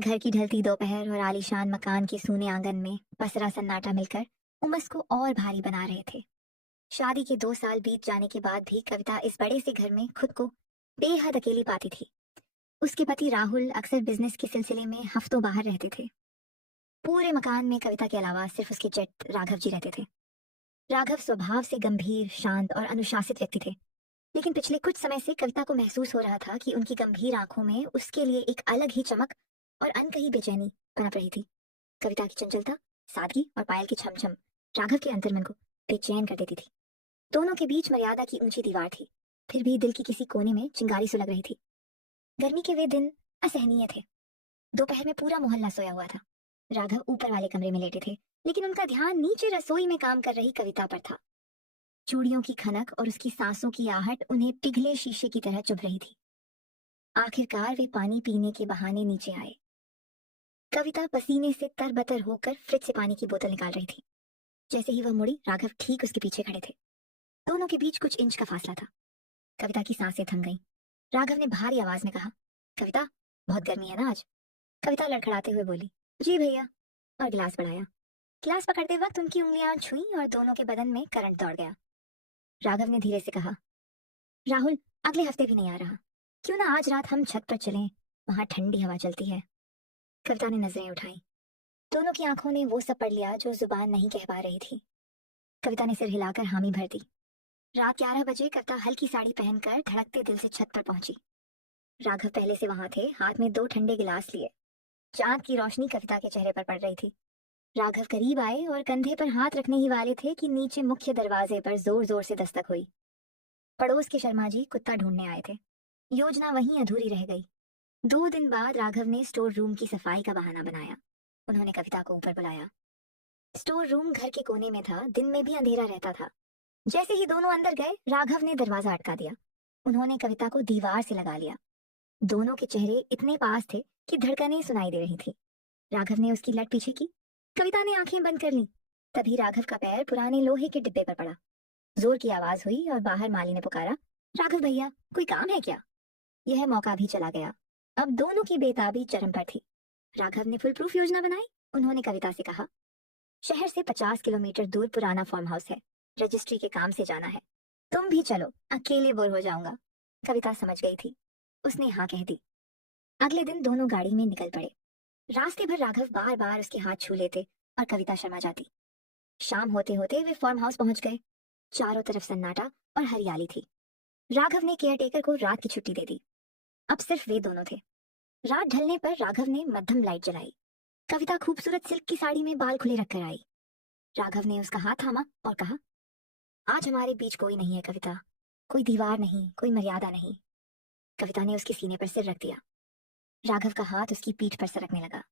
घर की ढलती दोपहर और आलीशान मकान के सूने आंगन में पसरा सन्नाटा मिलकर उमस को और भारी बना रहे थे। शादी के 2 साल बीत जाने के बाद भी कविता इस बड़े से घर में खुद को बेहद अकेली पाती थी। उसके पति राहुल अक्सर बिजनेस के सिलसिले में हफ्तों बाहर रहते थे। पूरे मकान में कविता के अलावा सिर्फ उसके जेठ राघव जी रहते थे। राघव स्वभाव से गंभीर, शांत और अनुशासित व्यक्ति थे, लेकिन पिछले कुछ समय से कविता को महसूस हो रहा था कि उनकी गंभीर आंखों में उसके लिए एक अलग ही चमक और अनकही बेचैनी पनप रही थी। कविता की चंचलता, सादगी और पायल की छमछम राघव के अंतर्मन को बेचैन कर देती थी। दोनों के बीच मर्यादा की ऊंची दीवार थी, फिर भी दिल की किसी कोने में चिंगारी सुलग रही थी। गर्मी के वे दिन असहनीय थे। दोपहर में पूरा मोहल्ला सोया हुआ था। राघव ऊपर वाले कमरे में लेटे थे, लेकिन उनका ध्यान नीचे रसोई में काम कर रही कविता पर था। चूड़ियों की खनक और उसकी सांसों की आहट उन्हें पिघले शीशे की तरह चुभ रही थी। आखिरकार वे पानी पीने के बहाने नीचे आए। कविता पसीने से तरबतर होकर फ्रिज से पानी की बोतल निकाल रही थी। जैसे ही वह मुड़ी, राघव ठीक उसके पीछे खड़े थे। दोनों के बीच कुछ इंच का फासला था। कविता की सांसें थम गईं। राघव ने भारी आवाज में कहा, कविता, बहुत गर्मी है ना आज? कविता लड़खड़ाते हुए बोली, जी भैया, और गिलास बढ़ाया। गिलास पकड़ते वक्त उनकी उंगलियां छुई और दोनों के बदन में करंट दौड़ गया। राघव ने धीरे से कहा, राहुल, अगले हफ्ते भी नहीं आ रहा। क्यों ना आज रात हम छत पर चलें, वहां ठंडी हवा चलती है। कविता ने नजरें उठाई। दोनों की आंखों ने वो सब पढ़ लिया जो जुबान नहीं कह पा रही थी। कविता ने सिर हिलाकर हामी भर दी। रात 11 बजे कविता हल्की साड़ी पहनकर धड़कते दिल से छत पर पहुंची। राघव पहले से वहां थे, हाथ में 2 ठंडे गिलास लिए। चांद की रोशनी कविता के चेहरे पर पड़ रही थी। राघव करीब आए और कंधे पर हाथ रखने ही वाले थे कि नीचे मुख्य दरवाजे पर जोर जोर से दस्तक हुई। पड़ोस के शर्मा जी कुत्ता ढूंढने आए थे। योजना वहीं अधूरी रह गई। 2 दिन बाद राघव ने स्टोर रूम की सफाई का बहाना बनाया। उन्होंने कविता को ऊपर बुलाया। स्टोर रूम घर के कोने में था, दिन में भी अंधेरा रहता था। जैसे ही दोनों अंदर गए, राघव ने दरवाजा अटका दिया। उन्होंने कविता को दीवार से लगा लिया। दोनों के चेहरे इतने पास थे कि धड़कनें सुनाई दे रही थी। राघव ने उसकी लट पीछे की। कविता ने आंखें बंद कर ली। तभी राघव का पैर पुराने लोहे के डिब्बे पर पड़ा। जोर की आवाज हुई और बाहर माली ने पुकारा, राघव भैया, कोई काम है क्या? यह मौका भी चला गया। अब दोनों की बेताबी चरम पर थी। राघव ने फुल प्रूफ योजना बनाई। उन्होंने कविता से कहा, शहर से 50 किलोमीटर दूर पुराना फार्म हाउस है, रजिस्ट्री के काम से जाना है। तुम भी चलो, अकेले बोर हो जाऊंगा। कविता समझ गई थी। उसने हाँ कह दी। अगले दिन दोनों गाड़ी में निकल पड़े। रास्ते भर राघव बार बार उसके हाथ छू लेते और कविता शर्मा जाती। शाम होते होते वे फार्म हाउस पहुंच गए। चारों तरफ सन्नाटा और हरियाली थी। राघव ने केयरटेकर को रात की छुट्टी दे दी। अब सिर्फ वे दोनों थे। रात ढलने पर राघव ने मध्यम लाइट जलाई। कविता खूबसूरत सिल्क की साड़ी में बाल खुले रखकर आई। राघव ने उसका हाथ थामा और कहा, आज हमारे बीच कोई नहीं है कविता, कोई दीवार नहीं, कोई मर्यादा नहीं। कविता ने उसके सीने पर सिर रख दिया। राघव का हाथ उसकी पीठ पर सरकने लगा।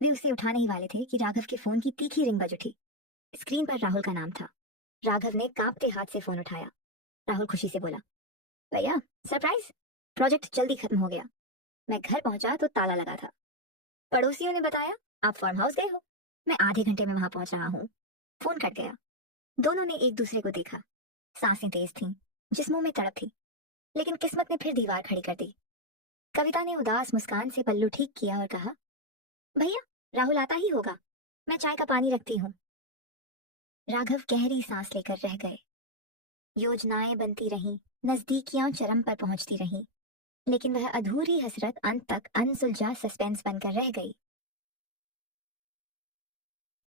वे उसे उठाने ही वाले थे कि राघव के फोन की तीखी रिंग बज उठी। स्क्रीन पर राहुल का नाम था। राघव ने कांपते हाथ से फोन उठाया। राहुल खुशी से बोला, भैया, सरप्राइज, प्रोजेक्ट जल्दी खत्म हो गया। मैं घर पहुंचा तो ताला लगा था। पड़ोसियों ने बताया आप फार्म हाउस गए हो। मैं आधे घंटे में वहां पहुंच रहा हूँ। फोन कट गया। दोनों ने एक दूसरे को देखा। सांसें तेज थीं, जिस्मों में तड़प थी, लेकिन किस्मत ने फिर दीवार खड़ी कर दी। कविता ने उदास मुस्कान से पल्लू ठीक किया और कहा, भैया, राहुल आता ही होगा, मैं चाय का पानी रखती हूँ। राघव गहरी सांस लेकर रह गए। योजनाएं बनती रहीं, नजदीकियां चरम पर पहुंचती रहीं, लेकिन वह अधूरी हसरत अंत तक अनसुलझा सस्पेंस बनकर रह गई।